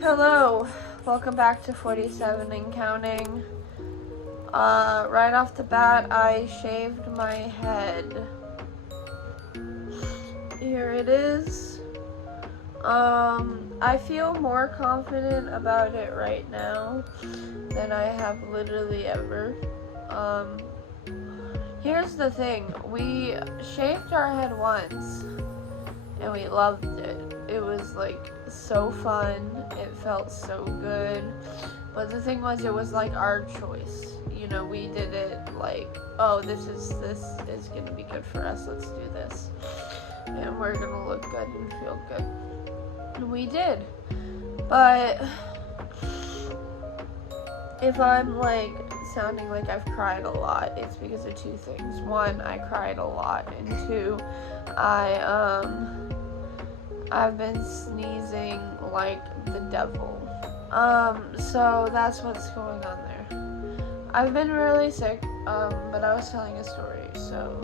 Hello, welcome back to 47 and counting. Right off the bat, I shaved my head. Here it is. I feel more confident about it right now than I have literally ever. Here's the thing, we shaved our head once, and we loved it. It was like so fun, it felt so good, but the thing was, it was like our choice. You know, we did it like, oh, this is gonna be good for us, let's do this, and we're gonna look good and feel good, and we did. But if I'm like sounding like I've cried a lot, it's because of two things. One, I cried a lot, and two, I've been sneezing like the devil. So that's what's going on there. I've been really sick, but I was telling a story, so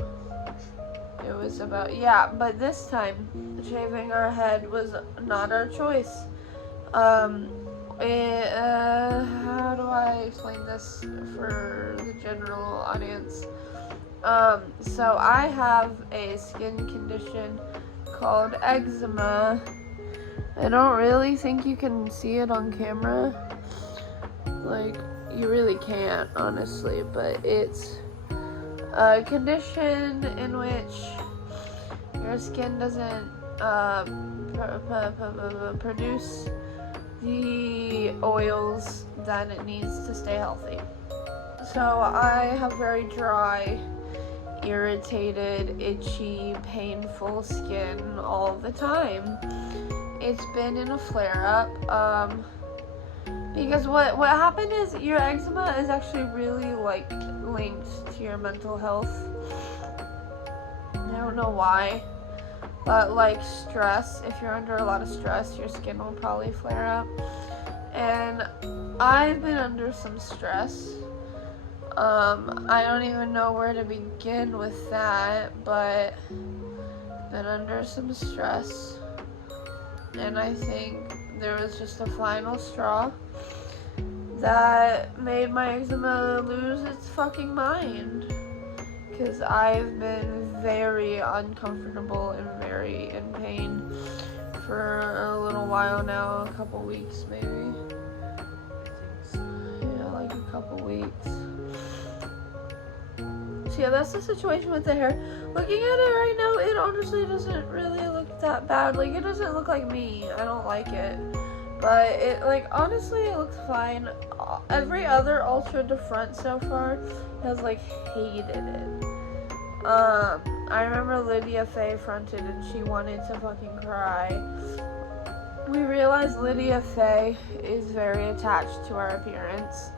it was about, but this time, shaving our head was not our choice. How do I explain this for the general audience? So I have a skin condition called eczema. I don't really think you can see it on camera. Like, you really can't, honestly, but it's a condition in which your skin doesn't produce the oils that it needs to stay healthy. So I have very dry, irritated, itchy, painful skin all the time. It's been in a flare-up, because what happened is your eczema is actually really like linked to your mental health. I don't know why, but like stress, if you're under a lot of stress, your skin will probably flare up, and I've been under some stress. I don't even know where to begin with that, but been under some stress, and I think there was just a final straw that made my eczema lose its fucking mind, because I've been very uncomfortable and very in pain for a little while now, a couple weeks maybe. Yeah, like a couple weeks. So yeah, that's the situation with the hair. Looking at it right now, it honestly doesn't really look that bad. Like, it doesn't look like me. I don't like it. But it, like, honestly, it looks fine. Every other ultra de front so far has, like, hated it. I remember Lydia Faye fronted and she wanted to fucking cry. We realized Lydia Faye is very attached to our appearance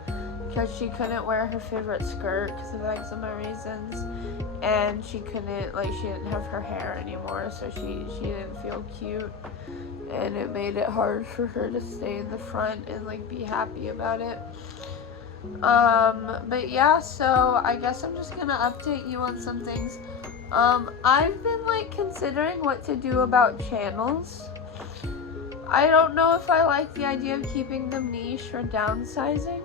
because she couldn't wear her favorite skirt because of eczema reasons, and she didn't have her hair anymore, so she didn't feel cute, and it made it hard for her to stay in the front and like be happy about it. But yeah, so I guess I'm just gonna update you on some things. I've been like considering what to do about channels. I don't know if I like the idea of keeping them niche or downsizing.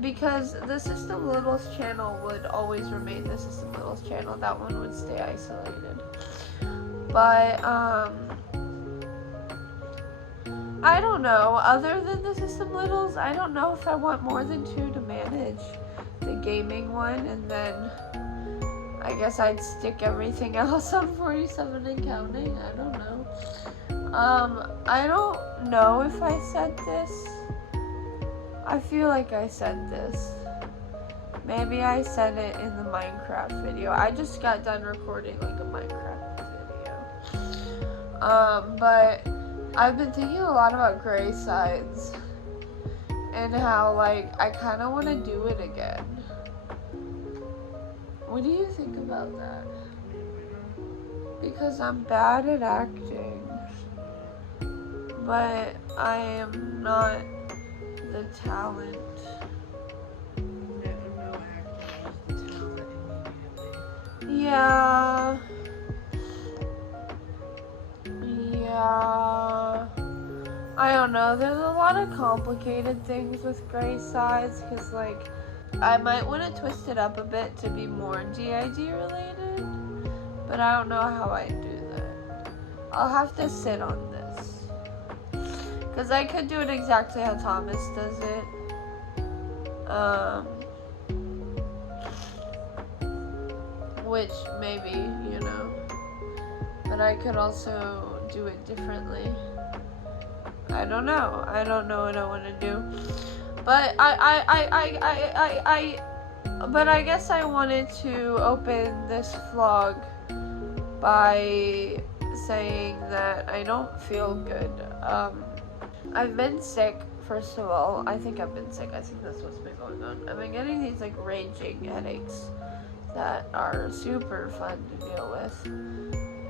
Because the System Littles channel would always remain the System Littles channel. That one would stay isolated. But, I don't know. Other than the System Littles, I don't know if I want more than two to manage. The gaming one, and then I guess I'd stick everything else on 47 and counting. I don't know. I don't know if I said this. I feel like I said this. Maybe I said it in the Minecraft video. I just got done recording like a Minecraft video. But I've been thinking a lot about gray sides and how like I kind of want to do it again. What do you think about that? Because I'm bad at acting, but I am not the talent. Yeah. I don't know, there's a lot of complicated things with gray sides, because, like, I might want to twist it up a bit to be more DID related, but I don't know how I do that. I'll have to sit on this, because I could do it exactly how Thomas does it. Which maybe, you know, but I could also do it differently. I don't know what I want to do, but but I guess I wanted to open this vlog by saying that I don't feel good. I've been sick, first of all. I think I've been sick. I think that's what's been going on. I've been getting these, like, raging headaches that are super fun to deal with.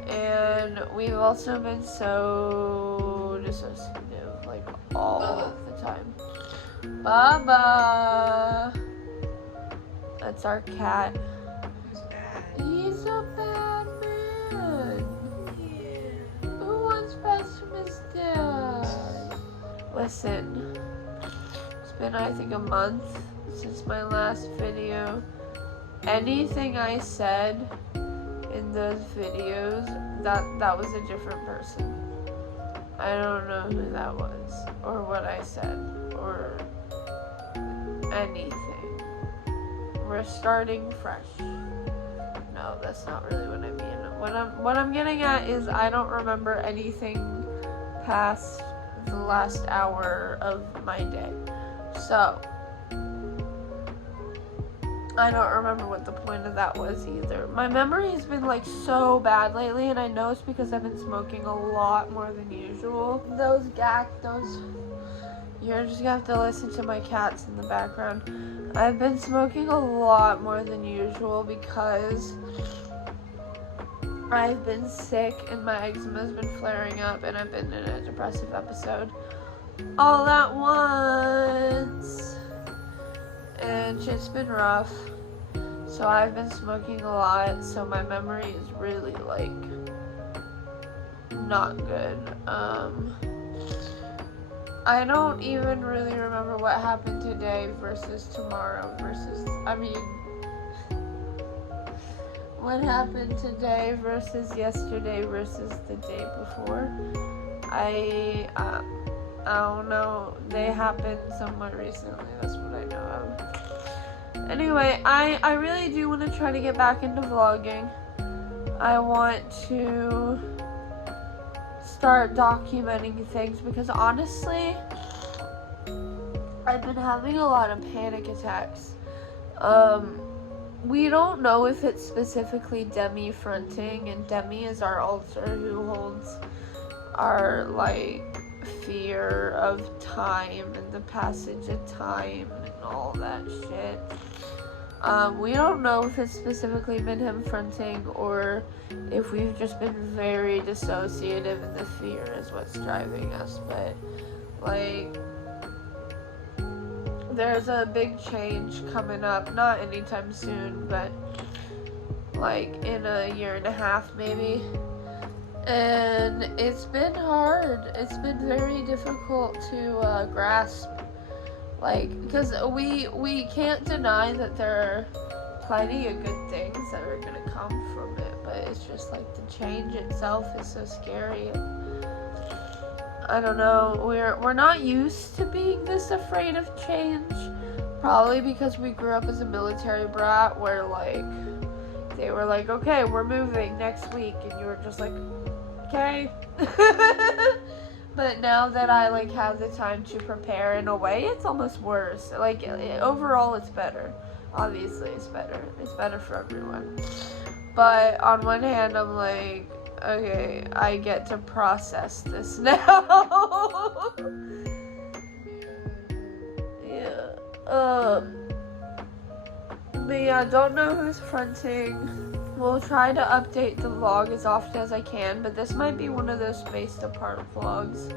And we've also been so dissociative, like, all of the time. Baba! That's our cat. He's a bad man. Yeah. Who wants best from his dad? Listen, it's been, I think, a month since my last video. Anything I said in those videos, that was a different person. I don't know who that was, or what I said, or anything. We're starting fresh. No, that's not really what I mean. What I'm getting at is I don't remember anything past the last hour of my day. So I don't remember what the point of that was either. My memory has been, like, so bad lately, and I know it's because I've been smoking a lot more than usual. You're just gonna have to listen to my cats in the background. I've been smoking a lot more than usual because I've been sick and my eczema has been flaring up, and I've been in a depressive episode all at once. And shit's been rough, so I've been smoking a lot, so my memory is really, like, not good. I don't even really remember what happened today versus tomorrow what happened today versus yesterday versus the day before. I don't know. They happened somewhat recently. That's what I know of. Anyway, I really do want to try to get back into vlogging. I want to start documenting things because honestly, I've been having a lot of panic attacks. We don't know if it's specifically Demi fronting, and Demi is our alter who holds our, like, fear of time and the passage of time and all that shit. We don't know if it's specifically been him fronting or if we've just been very dissociative and the fear is what's driving us, but, like, there's a big change coming up, not anytime soon, but, like, in a year and a half maybe. And it's been hard. It's been very difficult to grasp, like, because we can't deny that there are plenty of good things that are going to come from it, but it's just, like, the change itself is so scary. I don't know, we're not used to being this afraid of change, probably because we grew up as a military brat where, like, they were like, okay, we're moving next week, and you were just like, okay. But now that I, like, have the time to prepare, in a way, it's almost worse. Like, overall, it's better. Obviously, it's better for everyone. But on one hand, I'm like, okay, I get to process this now. Yeah. But yeah, don't know who's fronting. We'll try to update the vlog as often as I can, but this might be one of those spaced apart vlogs,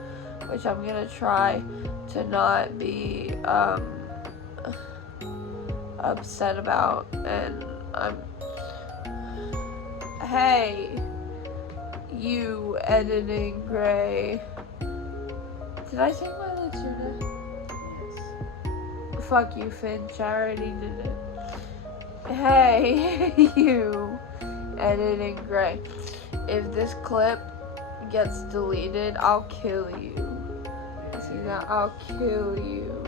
which I'm gonna try to not be upset about. And hey, you editing Gray, Did I take my elixir? Yes. Fuck you, Finch. I already did it. Hey, you. Editing Gray. If this clip gets deleted, I'll kill you. See that? I'll kill you.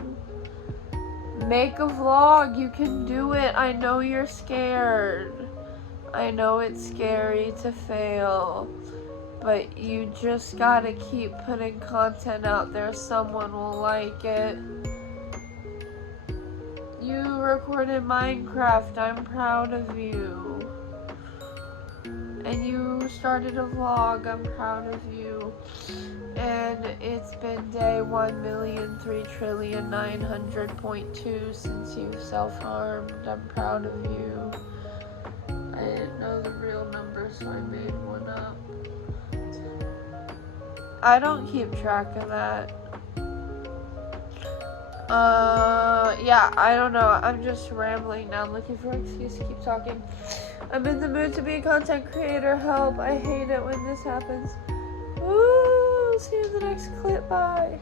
Make a vlog. You can do it. I know you're scared. I know it's scary to fail. But you just gotta keep putting content out there. Someone will like it. You recorded Minecraft. I'm proud of you. And you started a vlog. I'm proud of you. And it's been day 1,003,900,000.2 since you've self-harmed. I'm proud of you. I didn't know the real number, so I made one up. I don't keep track of that. Yeah, I don't know. I'm just rambling now. I'm looking for an excuse to keep talking. I'm in the mood to be a content creator. Help. I hate it when this happens. Woo! See you in the next clip. Bye.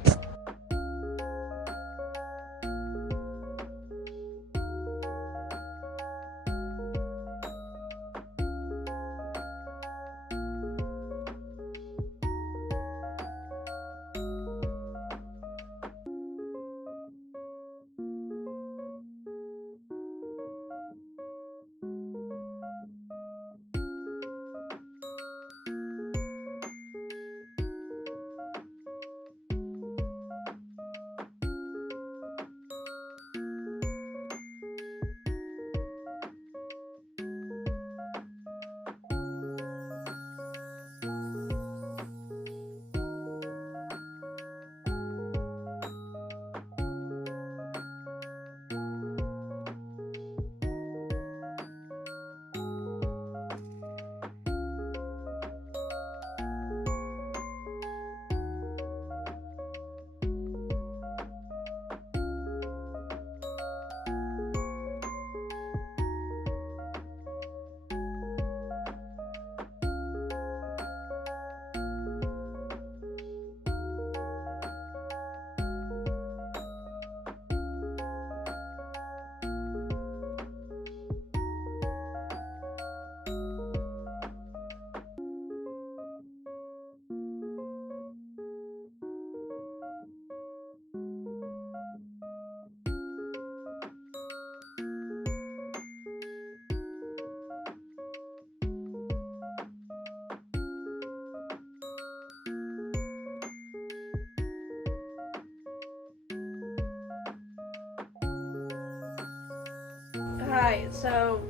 Hi, so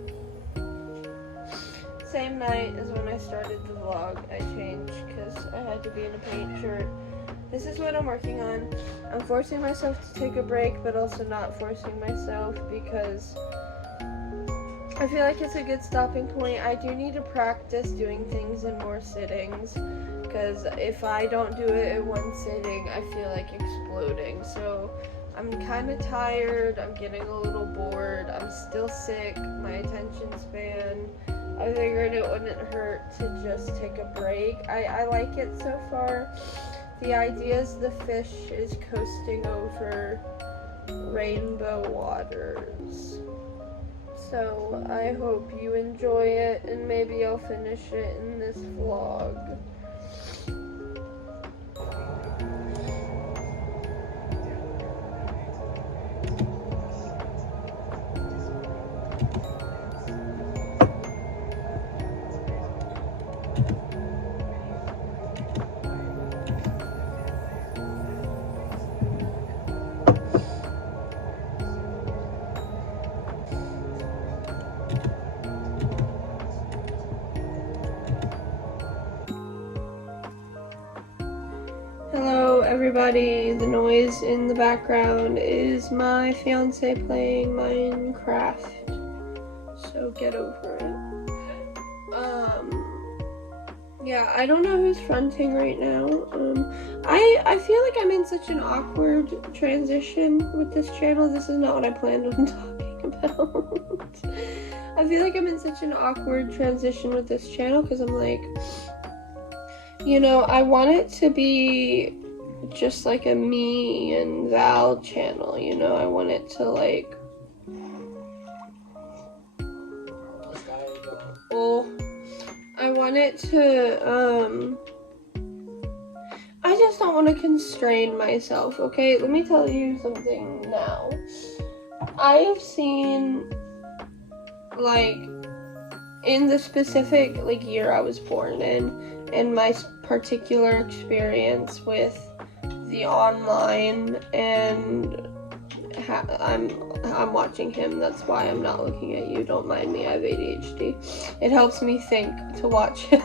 same night as when I started the vlog, I changed because I had to be in a paint shirt. This is what I'm working on. I'm forcing myself to take a break, but also not forcing myself because I feel like it's a good stopping point. I do need to practice doing things in more sittings because if I don't do it in one sitting, I feel like exploding. So I'm kind of tired, I'm getting a little bored, I'm still sick, my attention span. I figured it wouldn't hurt to just take a break. I like it so far. The idea is the fish is coasting over rainbow waters. So I hope you enjoy it and maybe I'll finish it in this vlog. Hello everybody, the noise in the background is my fiance playing Minecraft, so get over it. Yeah, I don't know who's fronting right now. I feel like I'm in such an awkward transition with this channel. This is not what I planned on talking about. I feel like I'm in such an awkward transition with this channel because I'm like, you know, I want it to be just like a me and Val channel, you know. I want it to like, I want it to, I just don't want to constrain myself, okay? Let me tell you something now. I've seen, like, in the specific, like, year I was born in my particular experience with the online, and I'm watching him, that's why I'm not looking at you, don't mind me, I have ADHD. It helps me think to watch him.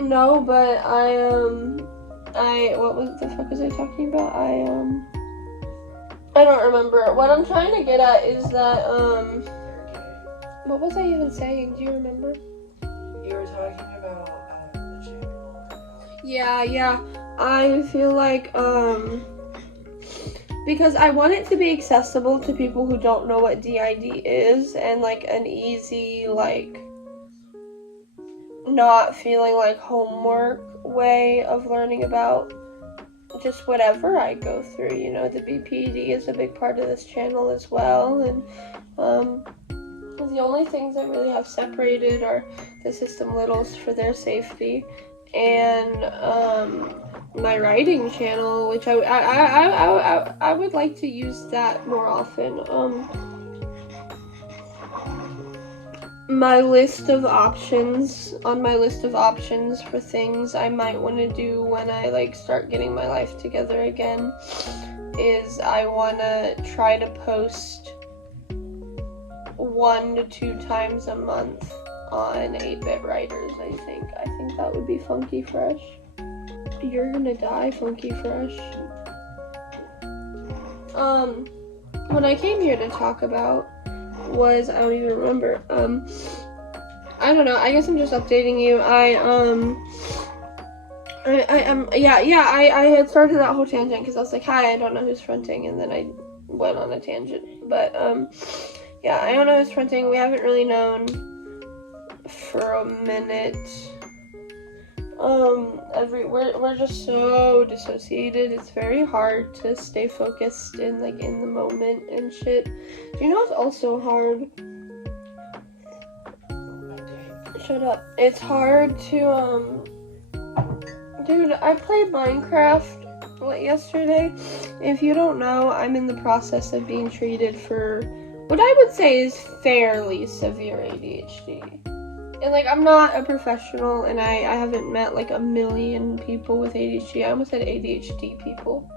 No, but what the fuck was I talking about? I don't remember. What I'm trying to get at is that, what was I even saying? Do you remember? You were talking about, the channel. Yeah. I feel like, because I want it to be accessible to people who don't know what DID is, and, like, an easy, like, not feeling like homework way of learning about just whatever I go through, you know. The BPD is a big part of this channel as well, and the only things I really have separated are the System Littles for their safety, and my writing channel, which I would like to use that more often. My list of options for things I might want to do when I like start getting my life together again is I want to try to post 1 to 2 times a month on 8-bit writers. I think that would be funky fresh. You're gonna die, funky fresh. What I came here to talk about was, I don't even remember, I don't know, I guess I'm just updating you. I had started that whole tangent because I was like, hi, I don't know who's fronting, and then I went on a tangent, but, yeah, I don't know who's fronting. We haven't really known for a minute. We're just so dissociated. It's very hard to stay focused in the moment and shit. Do you know what's also hard? Shut up. It's hard to, dude, I played Minecraft yesterday. If you don't know, I'm in the process of being treated for what I would say is fairly severe ADHD. And, like, I'm not a professional, and I haven't met, like, a million people with ADHD. I almost said ADHD people.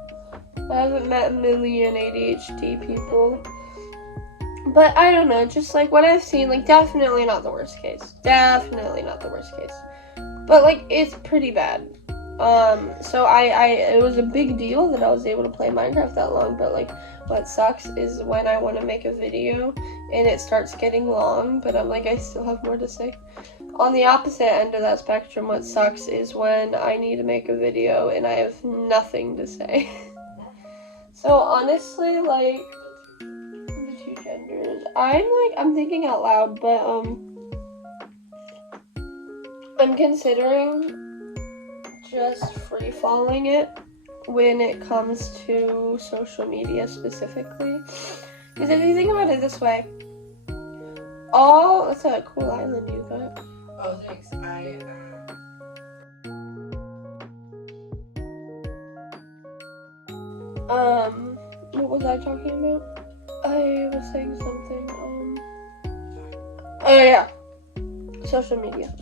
I haven't met a million ADHD people. But, I don't know, just, like, what I've seen, like, definitely not the worst case. Definitely not the worst case. But, like, it's pretty bad. So it was a big deal that I was able to play Minecraft that long, but, like, what sucks is when I want to make a video and it starts getting long, but I'm like, I still have more to say. On the opposite end of that spectrum, what sucks is when I need to make a video and I have nothing to say. So honestly, like, the two genders, I'm thinking out loud, but I'm considering just free-falling it when it comes to social media specifically. Because if you think about it this way, that's a cool island you got. Oh, thanks. What was I talking about? I was saying something, oh yeah, social media.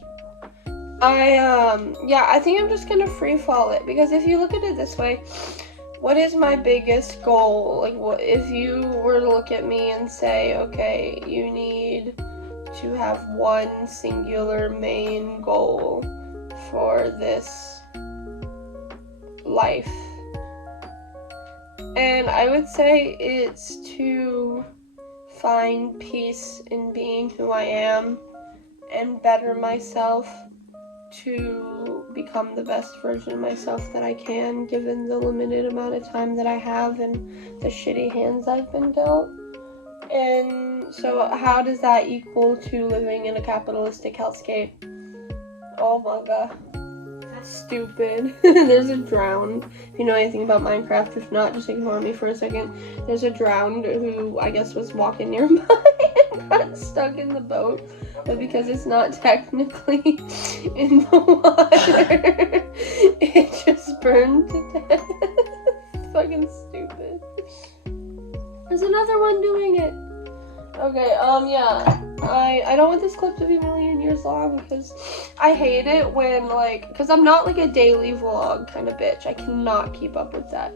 I think I'm just gonna free fall it, because if you look at it this way, what is my biggest goal? Like, what if you were to look at me and say, okay, you need to have one singular main goal for this life? And I would say it's to find peace in being who I am and better myself to become the best version of myself that I can, given the limited amount of time that I have and the shitty hands I've been dealt. And so how does that equal to living in a capitalistic hellscape? Oh my god. Stupid. There's a drowned. If you know anything about Minecraft, if not, just ignore me for a second. There's a drowned who I guess was walking nearby and got stuck in the boat. But because it's not technically in the water, it just burned to death. Fucking stupid. There's another one doing it. Okay, yeah. I don't want this clip to be a million years long because I hate it when, like, because I'm not like a daily vlog kind of bitch. I cannot keep up with that.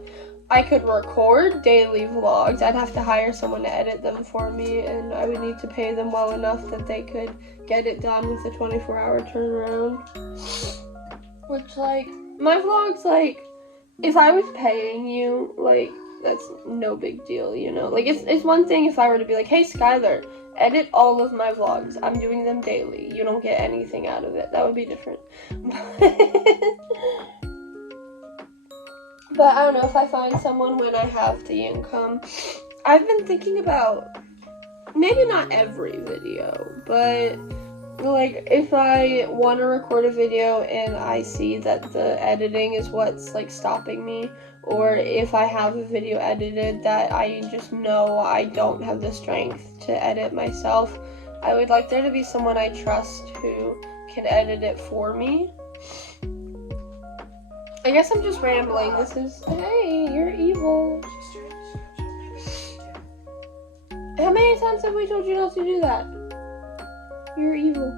I could record daily vlogs. I'd have to hire someone to edit them for me, and I would need to pay them well enough that they could get it done with a 24-hour turnaround. Which, like, my vlogs, like, if I was paying you, like, that's no big deal, you know? Like, it's one thing if I were to be like, hey, Skylar, edit all of my vlogs. I'm doing them daily. You don't get anything out of it. That would be different. But I don't know, if I find someone when I have the income, I've been thinking about, maybe not every video, but like if I want to record a video and I see that the editing is what's like stopping me, or if I have a video edited that I just know I don't have the strength to edit myself, I would like there to be someone I trust who can edit it for me. I guess I'm just rambling. This is, hey, you're evil. How many times have we told you not to do that? You're evil.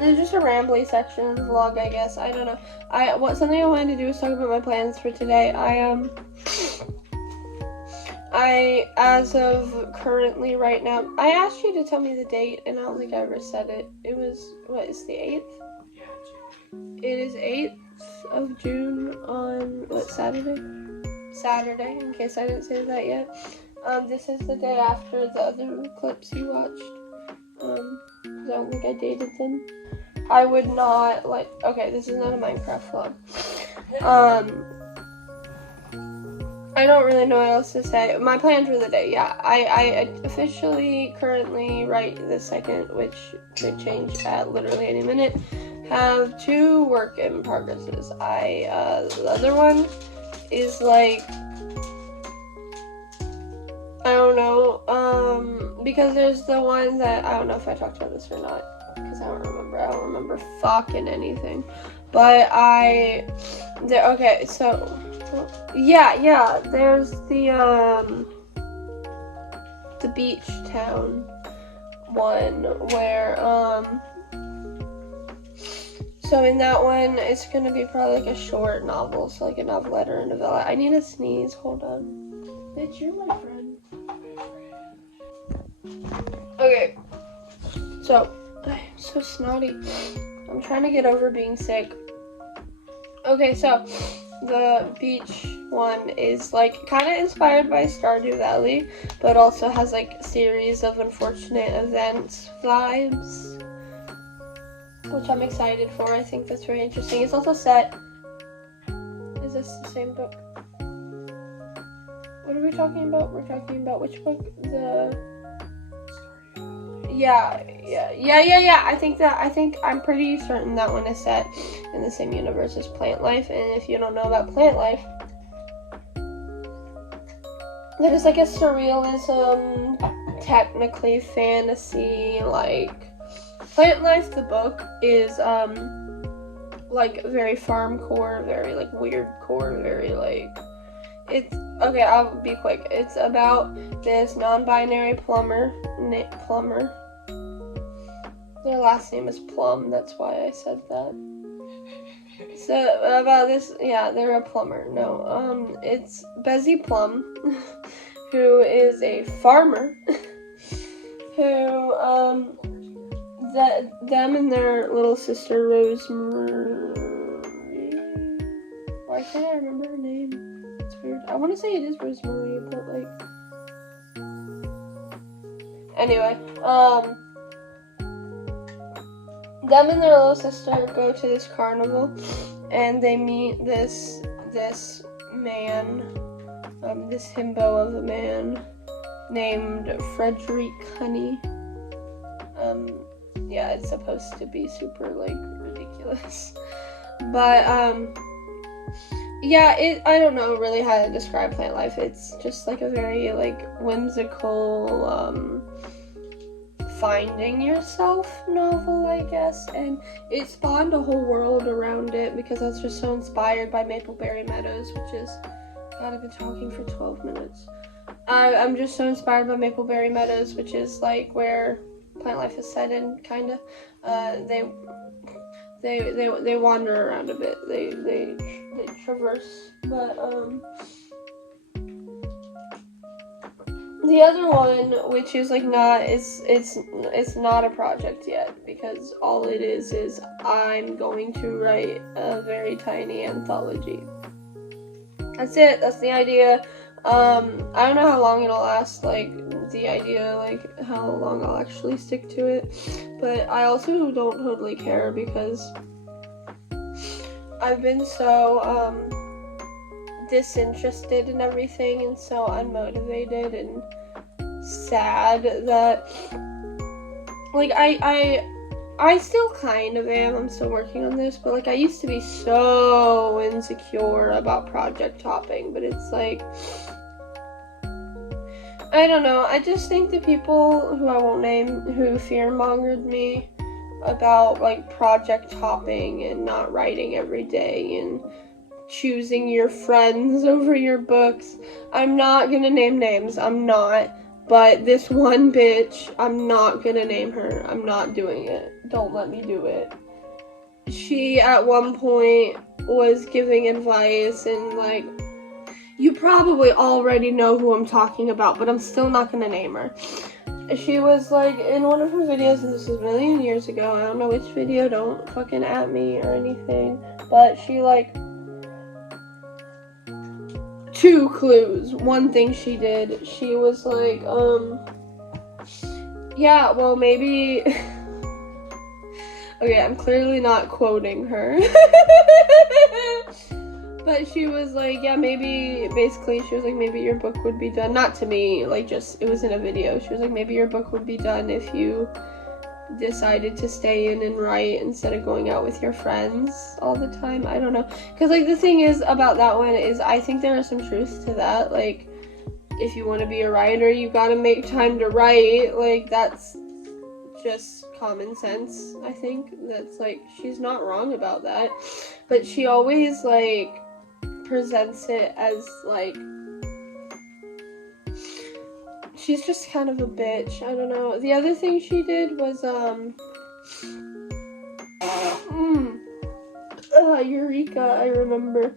There's just a rambly section of the vlog, I guess. I don't know. Something I wanted to do was talk about my plans for today. I, as of currently right now, I asked you to tell me the date, and I don't think I ever said it. It was, what, is the 8th? It is 8th of June on, what, Saturday? Saturday, in case I didn't say that yet. This is the day after the other clips you watched. Because I don't think I dated them. I would not, like, okay, this is not a Minecraft vlog. I don't really know what else to say. My plan for the day, yeah. I officially, currently, right this second, which could change at literally any minute, have 2 work in progresses. The other one is like, I don't know, because there's the one that, I don't know if I talked about this or not, because I don't remember fucking anything, but okay, so, yeah, there's the beach town one, where, so in that one, it's gonna be probably like a short novel, so like a novelette or a novella. I need a sneeze, hold on. Bitch, you're my friend. Okay, so, I'm so snotty. I'm trying to get over being sick. Okay, so, the beach one is like kind of inspired by Stardew Valley, but also has like series of unfortunate events vibes, which I'm excited for. I think that's very interesting. It's also set, is this the same book? What are we talking about? We're talking about which book? Yeah. I'm pretty certain that one is set in the same universe as Plant Life, and if you don't know about Plant Life, that is like a surrealism, technically fantasy, like, Plant Life, the book, is, like, very farm core, very, like, weird core, very, like, it's, okay, I'll be quick. It's about this non-binary plumber. Their last name is Plum, that's why I said that. So, about this, yeah, they're a plumber. No, it's Bezzy Plum, who is a farmer, who, them and their little sister Rosemary. Why can't I remember her name? It's weird. I want to say it is Rosemary, but like. Anyway, them and their little sister go to this carnival, and they meet this man, this himbo of a man named Frederick Honey. Yeah, it's supposed to be super, like, ridiculous. ridiculous. But, yeah, I don't know really how to describe Plant Life. It's just like a very, like, whimsical, finding yourself novel, I guess, and it spawned a whole world around it because I was just so inspired by Mapleberry Meadows, which is, God, I've been talking for 12 minutes. I'm just so inspired by Mapleberry Meadows, which is like where Plant Life is set in, kinda. They wander around a bit. They traverse, but the other one, which is like it's not a project yet, because all it is I'm going to write a very tiny anthology. That's it. That's the idea. I don't know how long it'll last, like, the idea, like, how long I'll actually stick to it, but I also don't totally care, because I've been so, disinterested in everything, and so unmotivated and sad that, like, I still kind of am. I'm still working on this, but, like, I used to be so insecure about project hopping, but it's like, I don't know. I just think the people who I won't name who fear-mongered me about, like, project hopping and not writing every day and choosing your friends over your books. I'm not gonna name names. I'm not. But this one bitch, I'm not gonna name her. I'm not doing it. Don't let me do it. She, at one point, was giving advice and, like, you probably already know who I'm talking about, but I'm still not gonna name her. She was, like, in one of her videos, and this was a million years ago, I don't know which video, don't fucking at me or anything, but she, like, 2 clues. One thing she did, she was like, yeah, well, maybe, okay, I'm clearly not quoting her, but she was like, yeah, maybe, basically, she was like, maybe your book would be done, not to me, like, just, it was in a video, she was like, maybe your book would be done if you decided to stay in and write instead of going out with your friends all the time. I don't know, because, like, the thing is about that one is I think there is some truth to that. Like, if you want to be a writer, you gotta make time to write. Like, that's just common sense. I think that's, like, she's not wrong about that, but she always, like, presents it as, like, she's just kind of a bitch. I don't know. The other thing she did was, Eureka, I remember.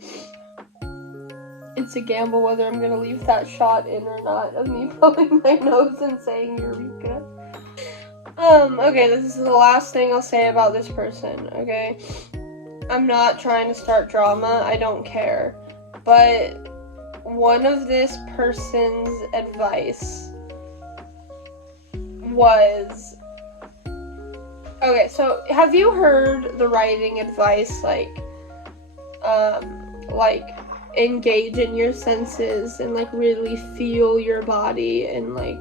It's a gamble whether I'm gonna leave that shot in or not of me blowing my nose and saying Eureka. Okay, this is the last thing I'll say about this person, okay? I'm not trying to start drama, I don't care. But one of this person's advice was, okay, so have you heard the writing advice, like engage in your senses and, like, really feel your body and, like,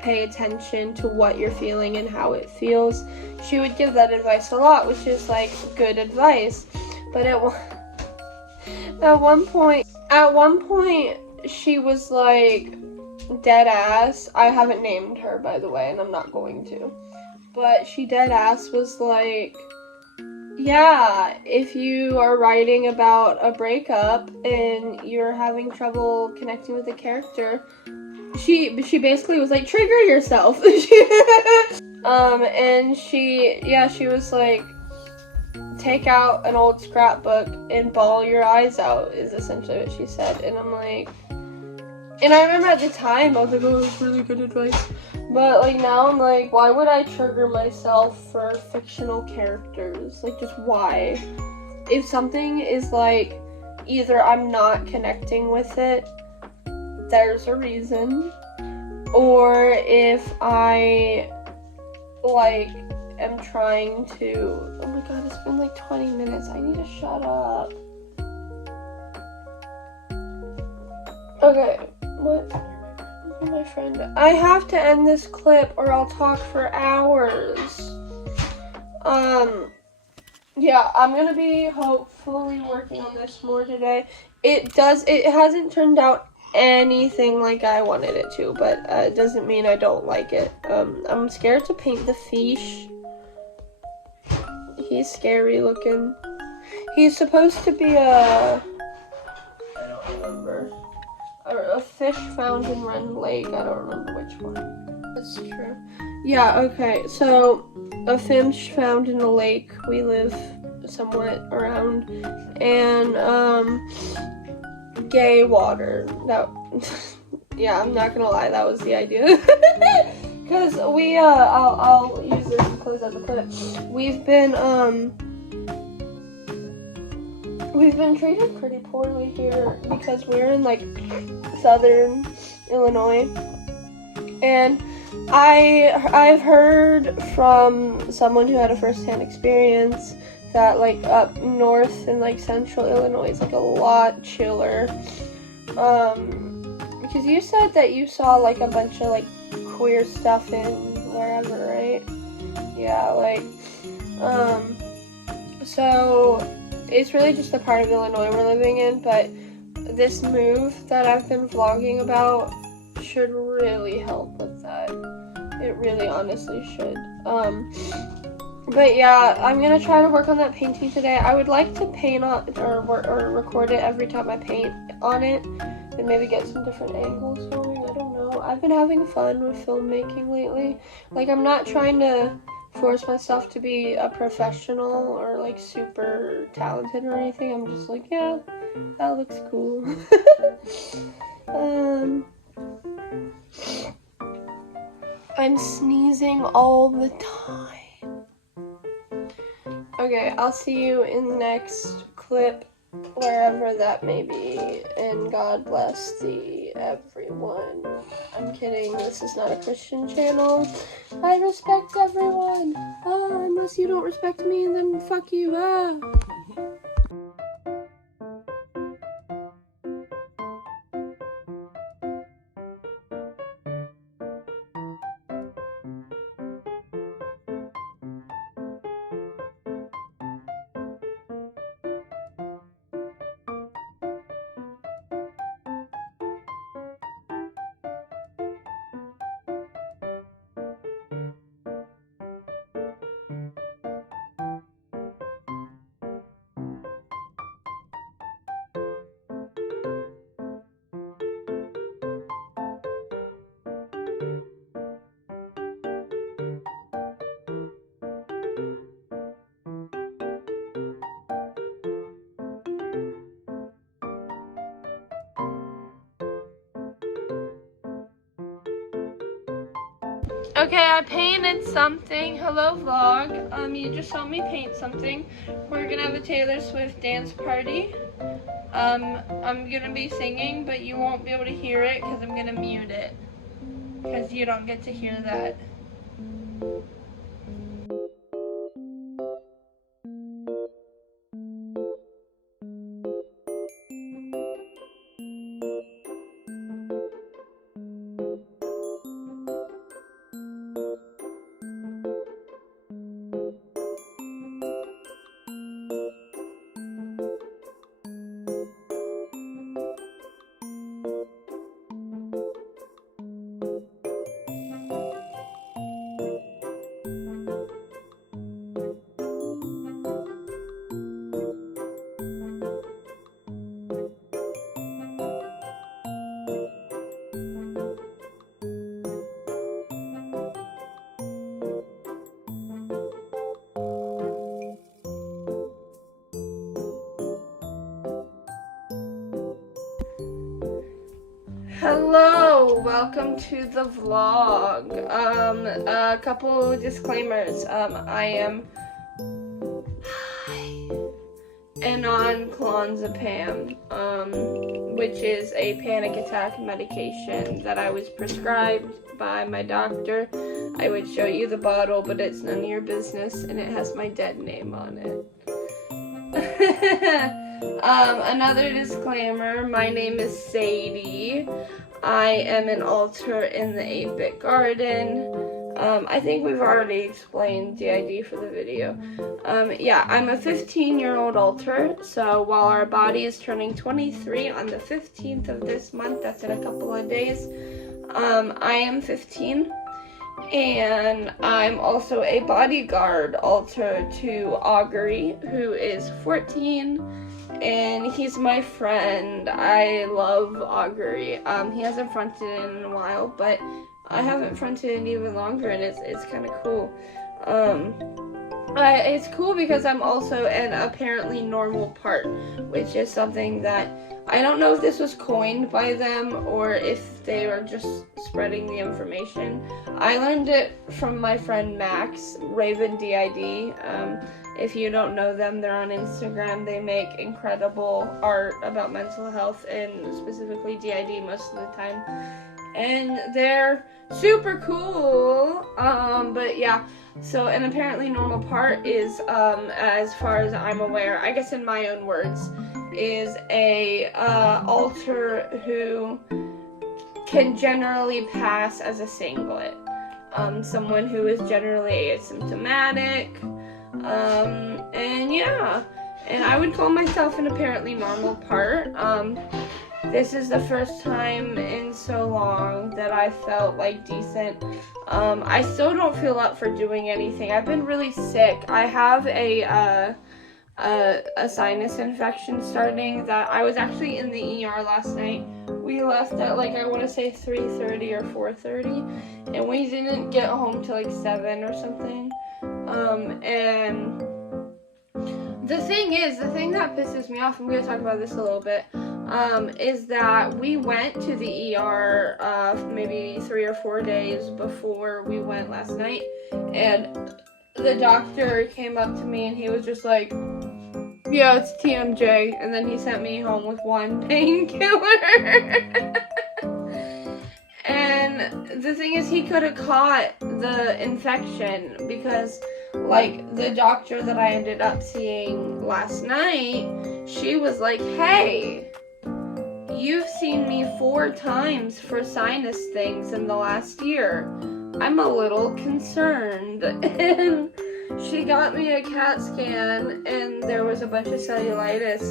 pay attention to what you're feeling and how it feels? She would give that advice a lot, which is, like, good advice, but at one point she was, like, dead ass. I haven't named her, by the way, and I'm not going to, but she dead ass was like, yeah, if you are writing about a breakup and you're having trouble connecting with a character, she basically was like, trigger yourself. And she was like, take out an old scrapbook and bawl your eyes out, is essentially what she said. And I'm like, and I remember at the time I was like, oh, that's really good advice, but, like, now I'm like, why would I trigger myself for fictional characters? Like, just why? If something is, like, either I'm not connecting with it, there's a reason, or if I, like, am trying to, oh my god, it's been like 20 minutes, I need to shut up. Okay, what? My friend, I have to end this clip or I'll talk for hours. yeah, I'm gonna be hopefully working on this more today. It hasn't turned out anything like I wanted it to, but it doesn't mean I don't like it. I'm scared to paint the fish. He's scary looking. He's supposed to be I don't remember. A fish found in Ren Lake. I don't remember which one. That's true. Yeah, okay. So, a fish found in the lake we live somewhat around, and gay water. That yeah, I'm not gonna lie, that was the idea. Cause I'll use this to close out the clip. We've been treated pretty poorly here because we're in like southern Illinois, and I've heard from someone who had a first-hand experience that like up north in like central Illinois is like a lot chiller. Because you said that you saw like a bunch of like queer stuff in wherever, right? Yeah, like so it's really just the part of Illinois we're living in, but this move that I've been vlogging about should really help with that. It really honestly should. But yeah, I'm gonna try to work on that painting today. I would like to paint on or record it every time I paint on it, and maybe get some different angles going. I don't know. I've been having fun with filmmaking lately. Like, I'm not trying to force myself to be a professional or like super talented or anything. I'm just like, yeah, that looks cool. I'm sneezing all the time. Okay, I'll see you in the next clip, wherever that may be, and God bless thee, everyone. I'm kidding, this is not a Christian channel. I respect everyone. Unless you don't respect me, then fuck you. Okay, I painted something. Hello vlog. You just saw me paint something. We're gonna have a Taylor Swift dance party. I'm gonna be singing, but you won't be able to hear it because I'm gonna mute it. Because you don't get to hear that. Hello, welcome to the vlog. A couple disclaimers. I am on clonazepam, which is a panic attack medication that I was prescribed by my doctor. I would show you the bottle, but it's none of your business, and it has my dead name on it. Another disclaimer, my name is Sadie. I am an alter in the 8-Bit Garden. I think we've already explained DID for the video. Yeah, I'm a 15-year-old alter, so while our body is turning 23 on the 15th of this month, that's in a couple of days, I am 15, and I'm also a bodyguard alter to Augury, who is 14, and he's my friend. I love Augury. He hasn't fronted in a while, but I haven't fronted in even longer, and it's kind of cool. It's cool because I'm also an apparently normal part, which is something that I don't know if this was coined by them or if they were just spreading the information. I learned it from my friend Max, Raven DID. If you don't know them, they're on Instagram. They make incredible art about mental health and specifically DID most of the time. And they're super cool. But yeah, so an apparently normal part is, as far as I'm aware, I guess in my own words, is a alter who can generally pass as a singlet. Someone who is generally asymptomatic. And yeah, and I would call myself an apparently normal part. This is the first time in so long that I felt like decent. I still don't feel up for doing anything. I've been really sick. I have a sinus infection starting that I was actually in the ER last night. We left at like, I want to say 3:30 or 4:30, and we didn't get home till like 7 or something. And the thing that pisses me off, I'm going to talk about this a little bit, is that we went to the ER maybe 3 or 4 days before we went last night, and the doctor came up to me and he was just like, yeah, it's TMJ, and then he sent me home with one painkiller. And the thing is, he could have caught the infection because, like, the doctor that I ended up seeing last night, she was like, hey, you've seen me 4 times for sinus things in the last year. I'm a little concerned. And she got me a CAT scan, and there was a bunch of cellulitis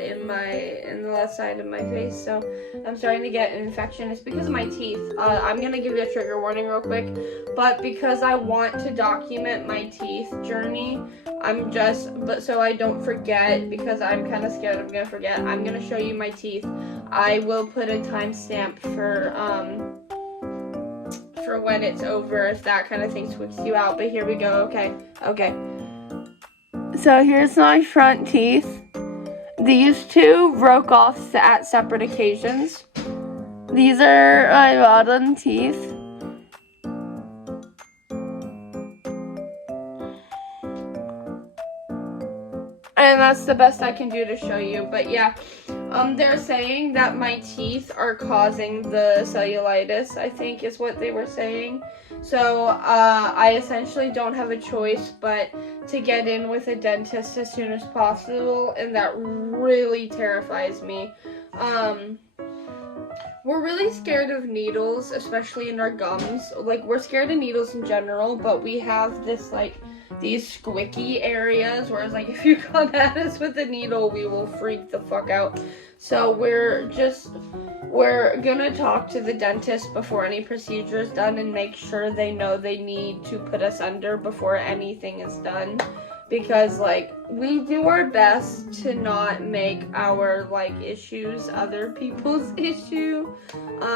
in the left side of my face, so I'm starting to get an infection. It's because of my teeth. I'm gonna give you a trigger warning real quick, but because I want to document my teeth journey, but so I don't forget, because I'm kind of scared I'm gonna forget, I'm gonna show you my teeth. I will put a timestamp for when it's over, if that kind of thing tweaks you out, but here we go. Okay. So here's my front teeth. These 2 broke off at separate occasions. These are my bottom teeth. And that's the best I can do to show you, but yeah. They're saying that my teeth are causing the cellulitis, I think is what they were saying. So, I essentially don't have a choice but to get in with a dentist as soon as possible, and that really terrifies me. We're really scared of needles, especially in our gums. Like, we're scared of needles in general, but we have this, like, these squicky areas, whereas, like, if you come at us with a needle, we will freak the fuck out. So we're gonna talk to the dentist before any procedure is done and make sure they know they need to put us under before anything is done. Because, like, we do our best to not make our, like, issues other people's issue.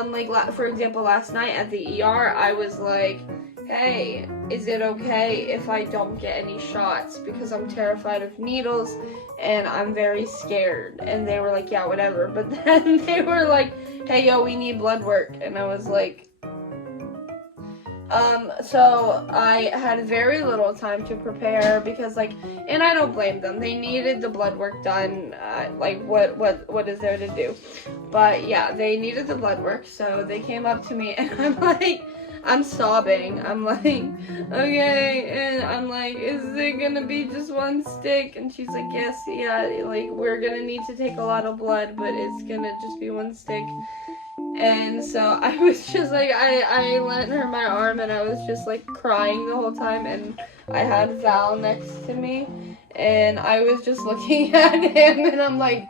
Like, for example, last night at the ER, I was like, hey, is it okay if I don't get any shots? Because I'm terrified of needles and I'm very scared. And they were like, yeah, whatever. But then they were like, hey, yo, we need blood work. And I was like, so I had very little time to prepare because, like, and I don't blame them. They needed the blood work done. Like, what is there to do? But yeah, they needed the blood work. So they came up to me and I'm like, I'm sobbing. I'm like, okay, and I'm like, is it gonna be just one stick? And she's like, yes, yeah, like, we're gonna need to take a lot of blood, but it's gonna just be one stick. And so I was just like, I lent her my arm and I was just like crying the whole time, and I had Val next to me and I was just looking at him, and I'm like,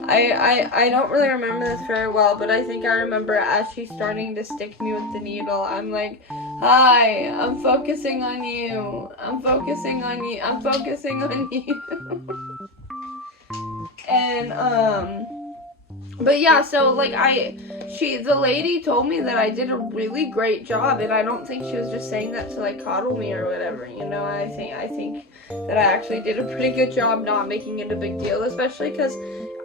I don't really remember this very well, but I think I remember as she's starting to stick me with the needle, I'm like, hi, I'm focusing on you, I'm focusing on you, I'm focusing on you. And but yeah, so like the lady told me that I did a really great job, and I don't think she was just saying that to like coddle me or whatever, you know. I think that I actually did a pretty good job not making it a big deal, especially because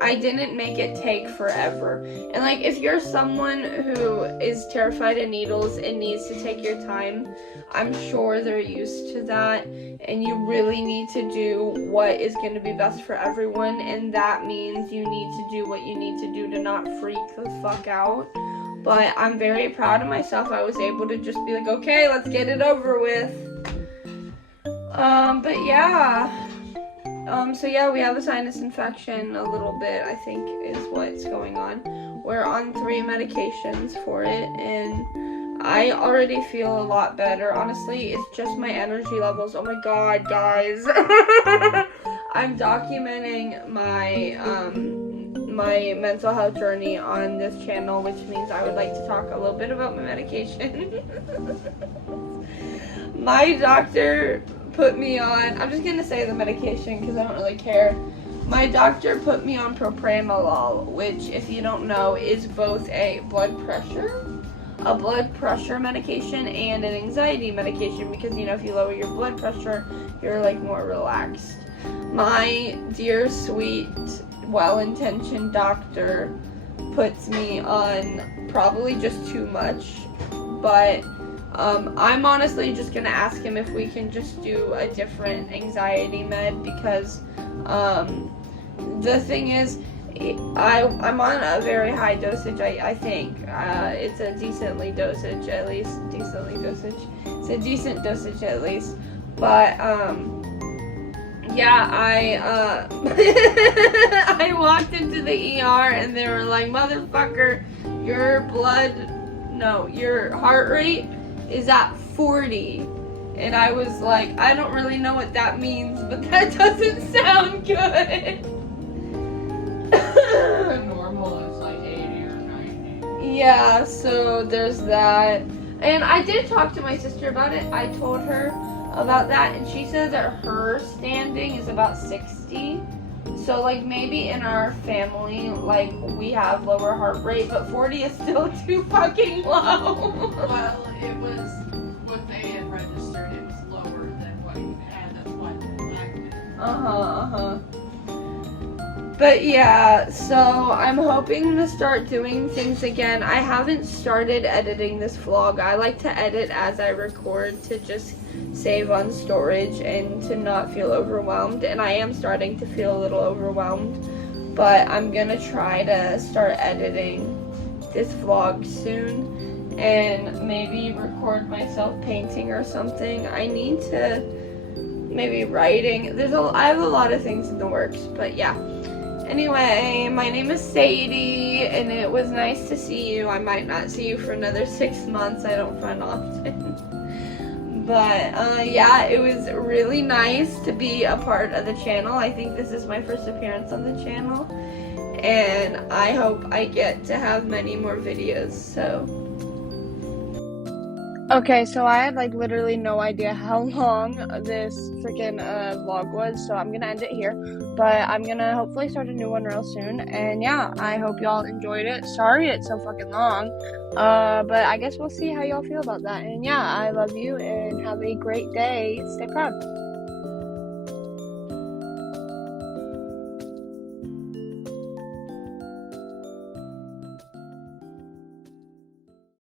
I didn't make it take forever. And like, if you're someone who is terrified of needles and needs to take your time, I'm sure they're used to that, and you really need to do what is going to be best for everyone, and that means you need to do what you need to do to not freak the fuck out. But I'm very proud of myself. I was able to just be like, okay, let's get it over with. But yeah. So yeah, we have a sinus infection a little bit, I think, is what's going on. We're on 3 medications for it, and I already feel a lot better. Honestly, it's just my energy levels. Oh my god, guys. I'm documenting my my mental health journey on this channel, which means I would like to talk a little bit about my medication. My doctor put me on, I'm just gonna say the medication because I don't really care. My doctor put me on propranolol, which, if you don't know, is both a blood pressure medication and an anxiety medication, because, you know, if you lower your blood pressure, you're like more relaxed. My dear, sweet, well-intentioned doctor puts me on probably just too much, but I'm honestly just gonna ask him if we can just do a different anxiety med, because the thing is, I'm on a very high dosage. I think it's a decently dosage, at least. It's a decent dosage at least. But yeah, I walked into the ER and they were like, motherfucker, your heart rate is at 40. And I was like, I don't really know what that means, but that doesn't sound good. Normal is like 80 or 90. Yeah, so there's that. And I did talk to my sister about it. I told her about that, and she said that her standing is about 60. So like, maybe in our family, like, we have lower heart rate, but 40 is still too fucking low. Well, it was what they had registered. It was lower than what you had. That's what But yeah, so I'm hoping to start doing things again. I haven't started editing this vlog. I like to edit as I record to just save on storage and to not feel overwhelmed. And I am starting to feel a little overwhelmed, but I'm gonna try to start editing this vlog soon and maybe record myself painting or something. I need to maybe writing. I have a lot of things in the works, but yeah. Anyway, my name is Sadie, and it was nice to see you. I might not see you for another 6 months. I don't run often. But, yeah, it was really nice to be a part of the channel. I think this is my first appearance on the channel, and I hope I get to have many more videos, so. Okay, so I had like literally no idea how long this freaking vlog was, so I'm gonna end it here. But I'm gonna hopefully start a new one real soon, and yeah, I hope y'all enjoyed it. Sorry it's so fucking long, but I guess we'll see how y'all feel about that. And yeah, I love you, and have a great day. Stay proud.